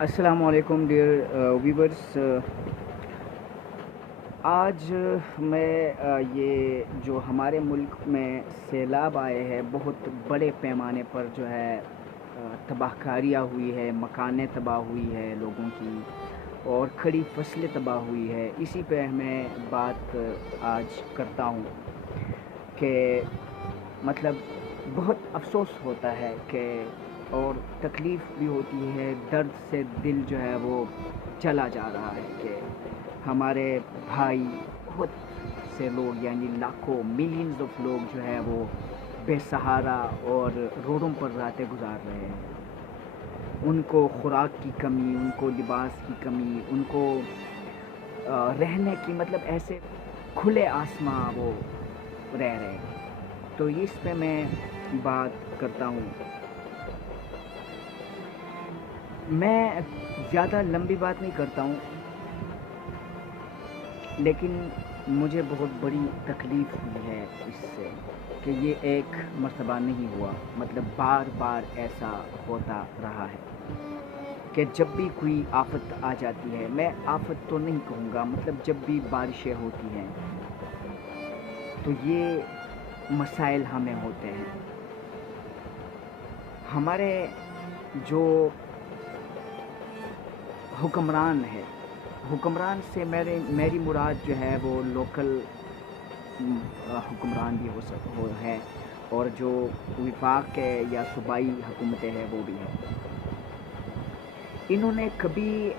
السلام علیکم dear viewers. آج میں یہ جو ہمارے ملک میں سیلاب آئے ہیں، بہت بڑے پیمانے پر جو ہے تباہ کاریاں ہوئی ہے، مکانیں تباہ ہوئی ہے لوگوں کی، اور کھڑی فصلیں تباہ ہوئی ہے. اسی پہ میں بات آج کرتا ہوں کہ مطلب بہت افسوس ہوتا ہے کہ اور تکلیف بھی ہوتی ہے، درد سے دل جو ہے وہ چلا جا رہا ہے کہ ہمارے بھائی بہت سے لوگ، یعنی لاکھوں ملینز آف لوگ جو ہے وہ بے سہارا اور روڈوں پر راتیں گزار رہے ہیں. ان کو خوراک کی کمی، ان کو لباس کی کمی، ان کو رہنے کی، مطلب ایسے کھلے آسماں وہ رہ رہے ہیں. تو اس پہ میں بات کرتا ہوں. میں زیادہ لمبی بات نہیں کرتا ہوں، لیکن مجھے بہت بڑی تکلیف ہوئی ہے اس سے کہ یہ ایک مرتبہ نہیں ہوا، مطلب بار بار ایسا ہوتا رہا ہے کہ جب بھی کوئی آفت آ جاتی ہے، میں آفت تو نہیں کہوں گا، مطلب جب بھی بارشیں ہوتی ہیں تو یہ مسائل ہمیں ہوتے ہیں. ہمارے جو حکمران ہے، حکمران سے میری مراد جو ہے وہ لوکل حکمران بھی ہے، اور جو وفاق ہے یا صوبائی حکومتیں ہیں وہ بھی ہیں. انہوں نے کبھی،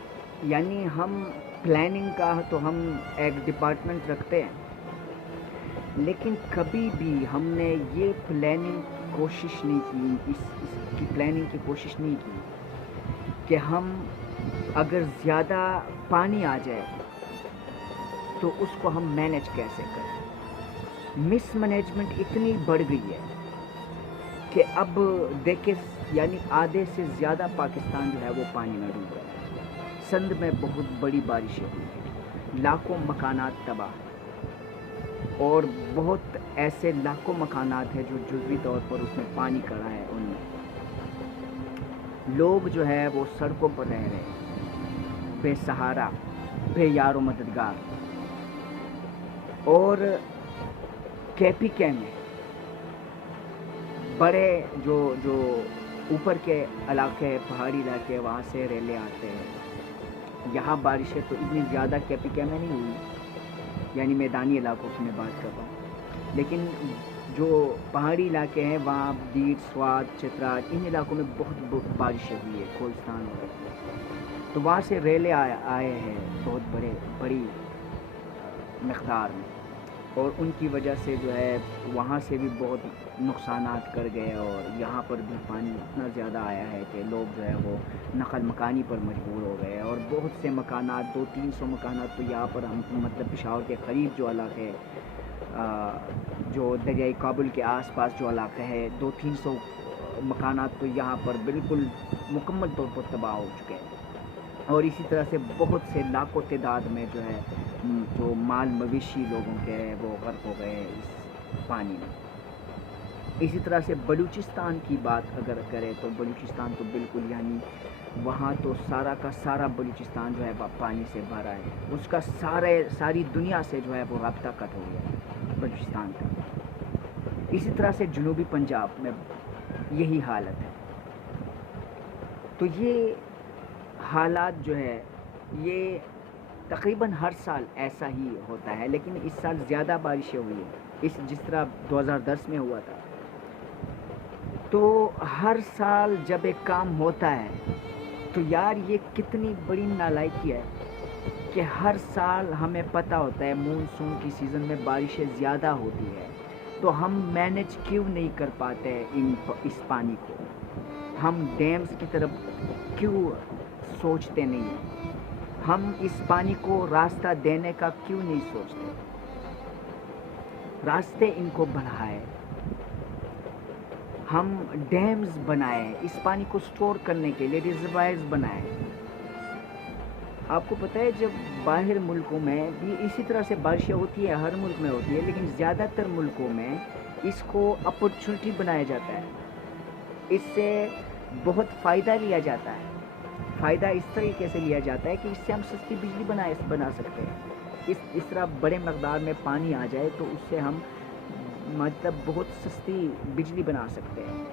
یعنی ہم پلاننگ کا تو ہم ایک ڈپارٹمنٹ رکھتے ہیں، لیکن کبھی بھی ہم نے یہ پلاننگ کوشش نہیں کی، اس کی پلاننگ کی کوشش نہیں کی کہ ہم اگر زیادہ پانی آ جائے تو اس کو ہم مینیج کیسے کریں. مس مینجمنٹ اتنی بڑھ گئی ہے کہ اب دیکھیں، یعنی آدھے سے زیادہ پاکستان جو ہے وہ پانی میں ڈوب رہا ہے. سندھ میں بہت بڑی بارشیں ہوئی ہیں، لاکھوں مکانات تباہ، اور بہت ایسے لاکھوں مکانات ہیں جو جزوی طور پر اس میں پانی کڑا ہے. ان میں لوگ جو ہے وہ سڑکوں پر رہ رہے ہیں، بے سہارا، بے یار و مددگار. اور KPK میں بڑے جو اوپر کے علاقے، پہاڑی علاقے، وہاں سے ریلیں آتے ہیں. یہاں بارشیں تو اتنی زیادہ KPK میں نہیں ہوئی، یعنی میدانی علاقوں کی میں بات کر رہا ہوں، لیکن جو پہاڑی علاقے ہیں وہاں بیڑ، سوات، چترال، ان علاقوں میں بہت بارشیں ہوئی ہے، کوہستان وغیرہ. تو وہاں سے ریلیں آئے ہیں بہت بڑی مقدار میں، اور ان کی وجہ سے جو ہے وہاں سے بھی بہت نقصانات کر گئے، اور یہاں پر بھی پانی اتنا زیادہ آیا ہے کہ لوگ جو ہے وہ نقل مکانی پر مجبور ہو گئے. اور بہت سے مکانات، 200-300 مکانات تو یہاں پر ہم، مطلب پشاور کے قریب جو علاقے، جو دریائے کابل کے آس پاس جو علاقہ ہے، 200-300 مکانات تو یہاں پر بالکل مکمل طور پر تباہ ہو چکے ہیں. اور اسی طرح سے بہت سے لاکھوں تعداد میں جو ہے جو مال مویشی لوگوں کے وہ غرق ہو گئے اس پانی میں. اسی طرح سے بلوچستان کی بات اگر کریں تو بلوچستان تو بالکل، یعنی وہاں تو سارا کا سارا بلوچستان جو ہے پانی سے بھرا ہے. اس کا ساری دنیا سے جو ہے وہ رابطہ کٹ ہو گیا بلوچستان کا. اسی طرح سے جنوبی پنجاب میں یہی حالت ہے. تو یہ حالات جو ہے یہ تقریباً ہر سال ایسا ہی ہوتا ہے، لیکن اس سال زیادہ بارشیں ہوئی ہیں، جس طرح 2010 میں ہوا تھا. تو ہر سال جب ایک کام ہوتا ہے تو یار یہ کتنی بڑی نالائکی ہے کہ ہر سال ہمیں پتہ ہوتا ہے مونسون کی سیزن میں بارشیں زیادہ ہوتی ہے، تو ہم مینیج کیوں نہیں کر پاتے اس پانی کو؟ ہم ڈیمز کی طرف کیوں سوچتے نہیں ہیں؟ ہم اس پانی کو راستہ دینے کا کیوں نہیں سوچتے؟ راستے ان کو بڑھائے، ہم ڈیمز بنائیں، اس پانی کو سٹور کرنے کے لیے ریزروائرز بنائیں. آپ کو پتہ ہے جب باہر ملکوں میں بھی اسی طرح سے بارشیں ہوتی ہے، ہر ملک میں ہوتی ہے، لیکن زیادہ تر ملکوں میں اس کو اپرچونٹی بنایا جاتا ہے، اس سے بہت فائدہ لیا جاتا ہے. فائدہ اس طریقے سے لیا جاتا ہے کہ اس سے ہم سستی بجلی بنا سکتے ہیں. اس طرح بڑے مقدار میں پانی آ جائے تو اس سے ہم مطلب بہت سستی بجلی بنا سکتے ہیں.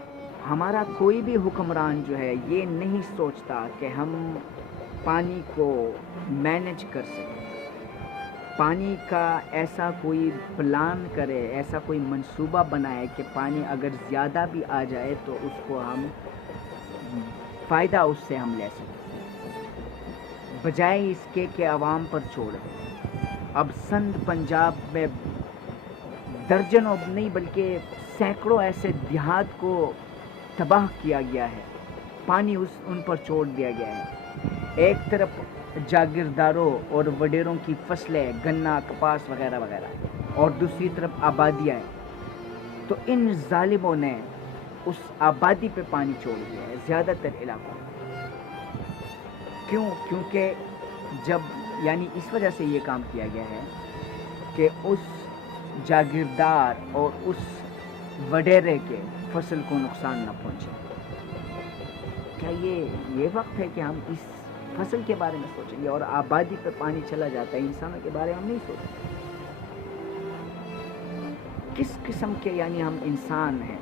ہمارا کوئی بھی حکمران جو ہے یہ نہیں سوچتا کہ ہم پانی کو مینج کر سکیں، پانی کا ایسا کوئی پلان کرے، ایسا کوئی منصوبہ بنائے کہ پانی اگر زیادہ بھی آ جائے تو اس کو ہم فائدہ اس سے ہم لے سکیں، بجائے اس کے کہ عوام پر چھوڑیں. اب سندھ پنجاب میں درجنوں نہیں بلکہ سینکڑوں ایسے دیہات کو تباہ کیا گیا ہے، پانی ان پر چھوڑ دیا گیا ہے. ایک طرف جاگیرداروں اور وڈیروں کی فصلیں، گنا، کپاس وغیرہ وغیرہ، اور دوسری طرف آبادیاں ہیں. تو ان ظالموں نے اس آبادی پہ پانی چھوڑ دیا ہے زیادہ تر علاقوں میں. کیونکہ جب یعنی اس وجہ سے یہ کام کیا گیا ہے کہ اس جاگیردار اور اس وڈیرے کے فصل کو نقصان نہ پہنچے. کیا یہ وقت ہے کہ ہم اس فصل کے بارے میں سوچیں گے؟ اور آبادی پہ پانی چلا جاتا ہے، انسانوں کے بارے میں ہم نہیں سوچتے. کس قسم کے یعنی ہم انسان ہیں.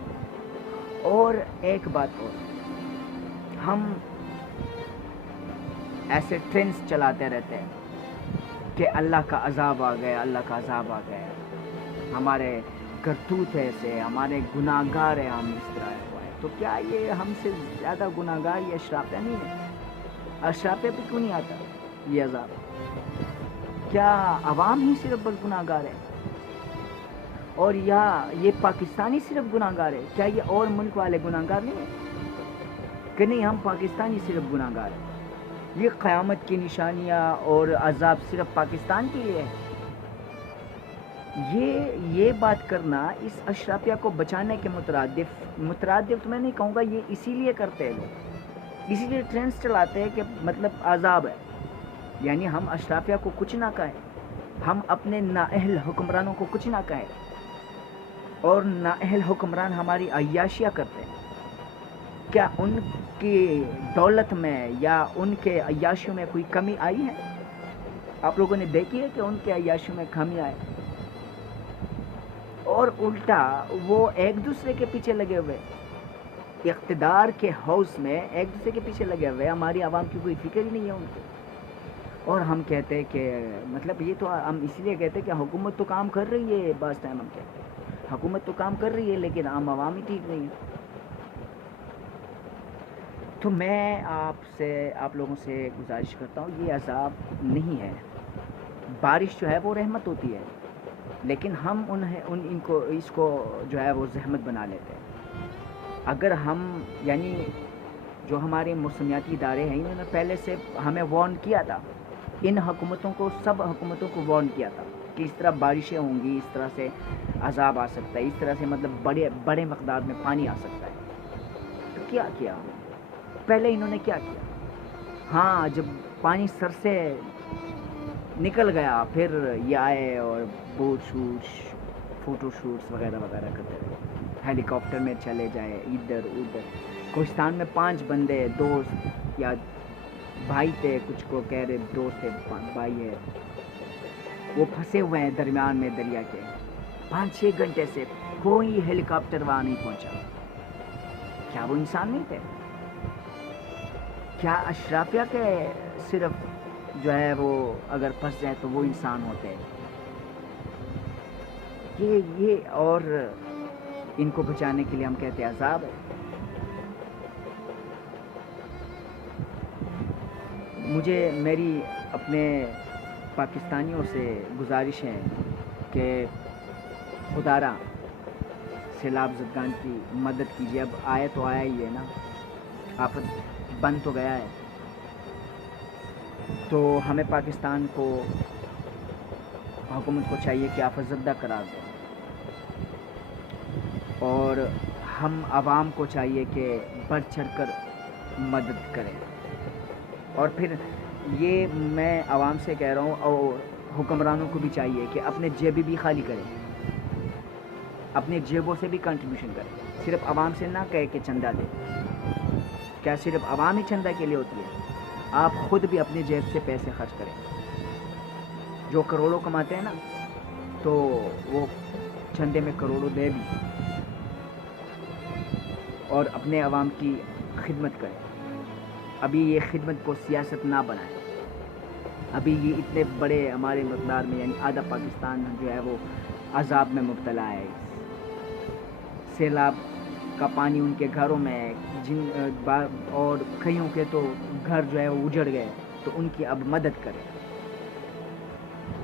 اور ایک بات اور، ہم ایسے ٹرینڈز چلاتے رہتے ہیں کہ اللہ کا عذاب آ گیا، اللہ کا عذاب آ گیا، ہمارے کرتوت ایسے، ہمارے گناہگار ہیں، ہم اس طرح ہوا ہے. تو کیا یہ ہم سے زیادہ گناہگار یہ اشرافیہ نہیں ہے؟ اشرافیہ پہ کیوں نہیں آتا یہ عذاب؟ کیا عوام ہی صرف بس گناہگار ہے؟ اور یا یہ پاکستانی صرف گناہگار ہے؟ کیا یہ اور ملک والے گناہگار نہیں ہیں کہ نہیں ہم پاکستانی صرف گناہگار ہیں؟ یہ قیامت کی نشانیاں اور عذاب صرف پاکستان کے لیے ہے؟ یہ بات کرنا اس اشرافیہ کو بچانے کے مترادف تو میں نہیں کہوں گا، یہ اسی لیے کرتے ہیں لوگ، اسی لیے ٹرینڈز چلاتے ہیں کہ مطلب عذاب ہے. یعنی ہم اشرافیہ کو کچھ نہ کہیں، ہم اپنے نااہل حکمرانوں کو کچھ نہ کہیں، اور نااہل حکمران ہماری عیاشیاں کرتے ہیں. کیا ان کی دولت میں یا ان کے عیاشیوں میں کوئی کمی آئی ہے؟ آپ لوگوں نے دیکھی ہے کہ ان کے عیاشیوں میں کمی آئی؟ اور الٹا وہ ایک دوسرے کے پیچھے لگے ہوئے، اقتدار کے حوث میں ایک دوسرے کے پیچھے لگے ہوئے. ہماری عوام کی کوئی فکر ہی نہیں ہے ان کو. اور ہم کہتے ہیں کہ مطلب یہ تو ہم اس لیے کہتے ہیں کہ حکومت تو کام کر رہی ہے. بعض ٹائم ہم کہتے ہیں حکومت تو کام کر رہی ہے لیکن عام عوام ہی ٹھیک نہیں ہے. تو میں آپ لوگوں سے گزارش کرتا ہوں، یہ عذاب نہیں ہے. بارش جو ہے وہ رحمت ہوتی ہے، لیکن ہم اس کو جو ہے وہ زحمت بنا لیتے ہیں. اگر ہم یعنی جو ہمارے موسمیاتی ادارے ہیں انہوں نے پہلے سے ہمیں وارن کیا تھا، ان حکومتوں کو، سب حکومتوں کو وارن کیا تھا کہ اس طرح بارشیں ہوں گی، اس طرح سے عذاب آ سکتا ہے، اس طرح سے مطلب بڑے مقدار میں پانی آ سکتا ہے. تو کیا پہلے انہوں نے کیا کیا؟ ہاں جب پانی سر سے نکل گیا پھر یہ آئے اور بوٹ شوٹ، فوٹو شوٹس وغیرہ وغیرہ کرتے رہے. ہیلی کاپٹر میں چلے جائے ادھر ادھر. کوہستان میں 5 بندے دوست یا بھائی تھے، کچھ کو کہہ رہے دوست تھے، بھائی ہے، وہ پھنسے ہوئے ہیں درمیان میں دریا کے. 5-6 گھنٹے سے کوئی ہیلی کاپٹر وہاں نہیں پہنچا. کیا وہ انسان نہیں تھے؟ کیا اشرافیہ کے صرف جو ہے وہ اگر پھنس جائے تو وہ انسان ہوتے ہیں؟ یہ اور ان کو بچانے کے لیے ہم کہتے ہیں عذاب ہے. مجھے میری اپنے پاکستانیوں سے گزارش ہے کہ خدا را سیلاب زدگان کی مدد کیجیے. اب آئے تو آیا ہی ہے نا، آفت بند تو گیا ہے، تو ہمیں پاکستان کو، حکومت کو چاہیے کہ آفت زدہ قرار دیں، اور ہم عوام کو چاہیے کہ بڑھ چڑھ کر مدد کریں. اور پھر یہ میں عوام سے کہہ رہا ہوں، اور حکمرانوں کو بھی چاہیے کہ اپنے جیبیں بھی خالی کریں، اپنے جیبوں سے بھی کنٹریبیوشن کریں. صرف عوام سے نہ کہے کہ چندہ دے. کیا صرف عوام ہی چندہ کے لیے ہوتی ہے؟ آپ خود بھی اپنی جیب سے پیسے خرچ کریں. جو کروڑوں کماتے ہیں نا تو وہ چندے میں کروڑوں دے بھی اور اپنے عوام کی خدمت کریں. ابھی یہ خدمت کو سیاست نہ بنائیں. ابھی یہ اتنے بڑے ہمارے مقدار میں یعنی آدھا پاکستان جو ہے وہ عذاب میں مبتلا ہے. سیلاب کا پانی ان کے گھروں میں اور کئیوں کے تو گھر جو ہے وہ اجڑ گئے. تو ان کی اب مدد کرے,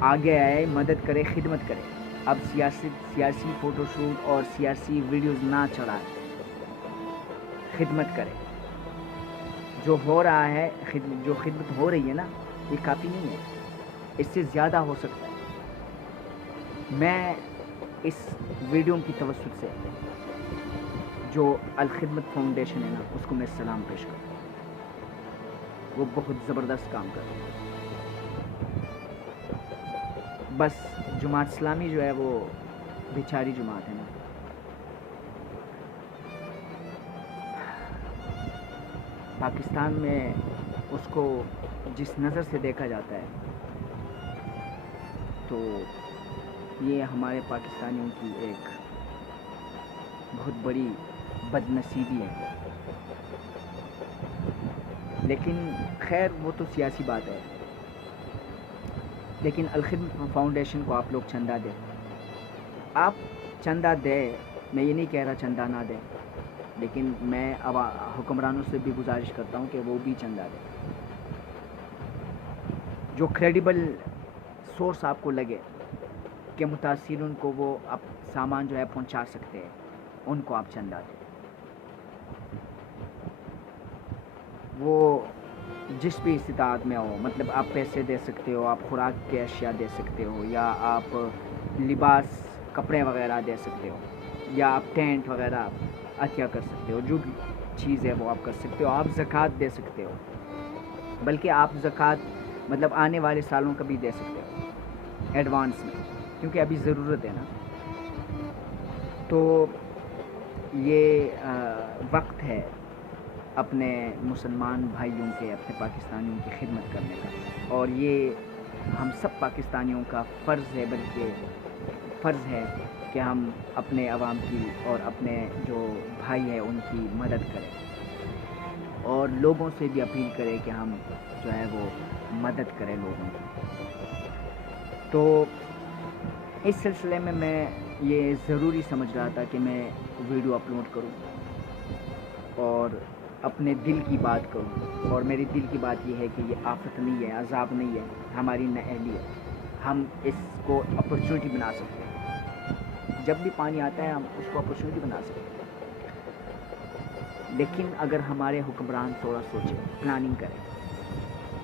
آگے آئے, مدد کرے, خدمت کرے. اب سیاسی فوٹو شوٹ اور سیاسی ویڈیوز نہ چڑھائے, خدمت کرے. جو ہو رہا ہے, جو خدمت ہو رہی ہے نا, یہ کافی نہیں ہے, اس سے زیادہ ہو سکتا ہے. میں اس ویڈیو کی توسط سے جو الخدمت فاؤنڈیشن ہے نا, اس کو میں سلام پیش کرتا ہوں. وہ بہت زبردست کام کر رہے ہیں. بس جماعت اسلامی جو ہے وہ بیچاری جماعت ہے نا, پاکستان میں اس کو جس نظر سے دیکھا جاتا ہے تو یہ ہمارے پاکستانیوں کی ایک بہت بڑی بد نصیبی ہے. لیکن خیر وہ تو سیاسی بات ہے. لیکن الخدمت فاؤنڈیشن کو آپ لوگ چندہ دیں. آپ چندہ دیں, میں یہ نہیں کہہ رہا چندہ نہ دیں, لیکن میں اب حکمرانوں سے بھی گزارش کرتا ہوں کہ وہ بھی چندہ دیں. جو کریڈیبل سورس آپ کو لگے کہ متاثرین کو وہ اب سامان جو ہے پہنچا سکتے ہیں, ان کو آپ چندہ دیں. وہ جس بھی استطاعت میں ہو, مطلب آپ پیسے دے سکتے ہو, آپ خوراک کے اشیاء دے سکتے ہو, یا آپ لباس کپڑے وغیرہ دے سکتے ہو, یا آپ ٹینٹ وغیرہ عطیہ کر سکتے ہو. جو بھی چیز ہے وہ آپ کر سکتے ہو. آپ زکوٰۃ دے سکتے ہو, بلکہ آپ زکوٰۃ مطلب آنے والے سالوں کا بھی دے سکتے ہو ایڈوانس میں, کیونکہ ابھی ضرورت ہے نا. تو یہ وقت ہے اپنے مسلمان بھائیوں کے, اپنے پاکستانیوں کی خدمت کرنے کا, اور یہ ہم سب پاکستانیوں کا فرض ہے, بلکہ فرض ہے کہ ہم اپنے عوام کی اور اپنے جو بھائی ہیں ان کی مدد کریں, اور لوگوں سے بھی اپیل کریں کہ ہم جو ہے وہ مدد کریں لوگوں کی. تو اس سلسلے میں یہ ضروری سمجھ رہا تھا کہ میں ویڈیو اپلوڈ کروں اور اپنے دل کی بات کروں. اور میری دل کی بات یہ ہے کہ یہ آفت نہیں ہے, عذاب نہیں ہے, ہماری نااہلی ہے. ہم اس کو اپرچونٹی بنا سکتے ہیں. جب بھی پانی آتا ہے ہم اس کو اپرچونٹی بنا سکتے ہیں. لیکن اگر ہمارے حکمران تھوڑا سوچیں, پلاننگ کریں.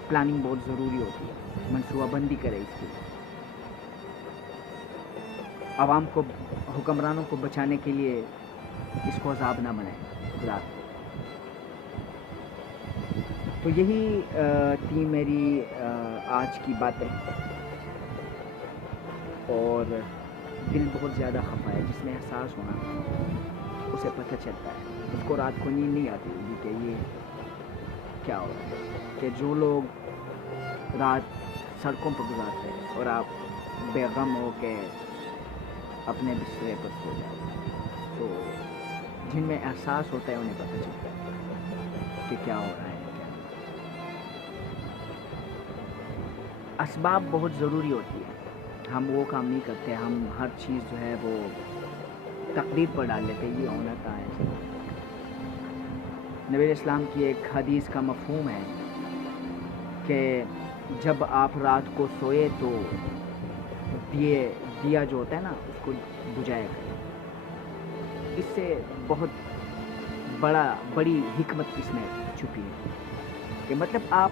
پلاننگ بہت ضروری ہوتی ہے, منصوبہ بندی کرے اس کی. عوام کو, حکمرانوں کو بچانے کے لیے اس کو عذاب نہ بنائیں خدا. تو یہی تھی میری آج کی باتیں, اور دل بہت زیادہ خفا ہے. جس میں احساس ہونا اسے پتہ چلتا ہے, اس کو رات کو نیند نہیں آتی ہوگی کہ یہ کیا ہو رہا ہے, کہ جو لوگ رات سڑکوں پر گزارتے ہیں اور آپ بے غم ہو کے اپنے بسترے پر سو جائیں. تو جن میں احساس ہوتا ہے انہیں پتہ چلتا ہے کہ کیا ہو رہا ہے. اسباب بہت ضروری ہوتی ہے, ہم وہ کام نہیں کرتے. ہم ہر چیز جو ہے وہ تقدیر پر ڈال لیتے, یہ ہونا کہاں ہے. نبی اسلام کی ایک حدیث کا مفہوم ہے کہ جب آپ رات کو سوئے تو دیا جو ہوتا ہے نا اس کو بجھایا کریں. اس سے بہت بڑی حکمت اس میں چھپی ہے کہ مطلب آپ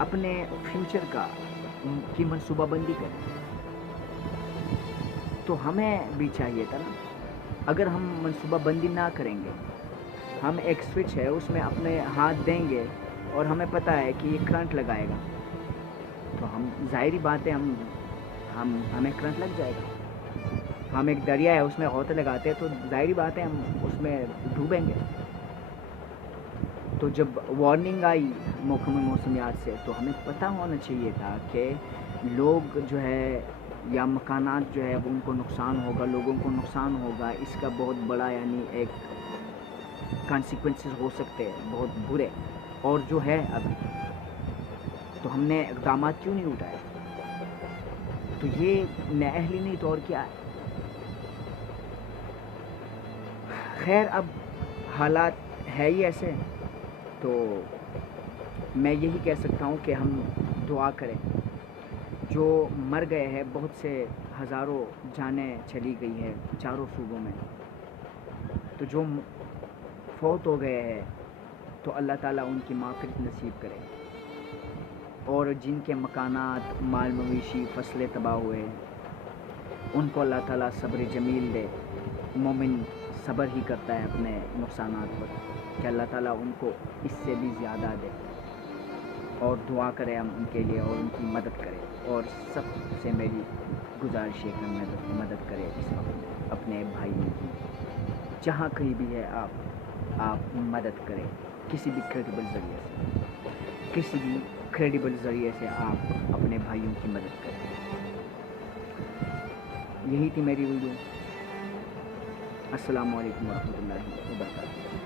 اپنے فیوچر کی منصوبہ بندی کریں. تو ہمیں بھی چاہیے تھا نا, اگر ہم منصوبہ بندی نہ کریں گے, ہم ایک سوئچ ہے اس میں اپنے ہاتھ دیں گے اور ہمیں پتہ ہے کہ یہ کرنٹ لگائے گا, تو ہم ظاہری بات ہے ہمیں کرنٹ لگ جائے گا. ہم ایک دریا ہے اس میں غوطے لگاتے ہیں تو ظاہری بات ہے ہم اس میں ڈوبیں گے. تو جب وارننگ آئی محکمہ موسمیات سے تو ہمیں پتہ ہونا چاہیے تھا کہ لوگ جو ہے یا مکانات جو ہے وہ ان کو نقصان ہوگا، لوگوں کو نقصان ہوگا، اس کا بہت بڑا یعنی ایک کانسیکوینسز ہو سکتے ہیں بہت برے، اور جو ہے ابھی تو ہم نے اقدامات کیوں نہیں اٹھائے؟ تو یہ نااہلی نہیں تو اور کیا ہے؟ خیر اب حالات ہے ہی ایسے، تو میں یہی کہہ سکتا ہوں کہ ہم دعا کریں. جو مر گئے ہیں، بہت سے ہزاروں جانیں چلی گئی ہیں چاروں صوبوں میں، تو جو فوت ہو گئے ہیں تو اللہ تعالیٰ ان کی مغفرت نصیب کرے، اور جن کے مکانات، مال مویشی، فصلیں تباہ ہوئے ان کو اللہ تعالیٰ صبر جمیل دے. مومن صبر ہی کرتا ہے اپنے نقصانات پر، کہ اللہ تعالیٰ ان کو اس سے بھی زیادہ دے، اور دعا کرے ہم ان کے لیے اور ان کی مدد کرے. اور سب سے میری گزارش ہے کہ مدد کرے اس وقت اپنے بھائیوں کی، جہاں کہیں بھی ہے آپ مدد کریں کسی بھی کریڈیبل ذریعے سے آپ اپنے بھائیوں کی مدد کریں. یہی تھی میری ویڈیو. السلام علیکم ورحمۃ اللہ وبرکاتہ.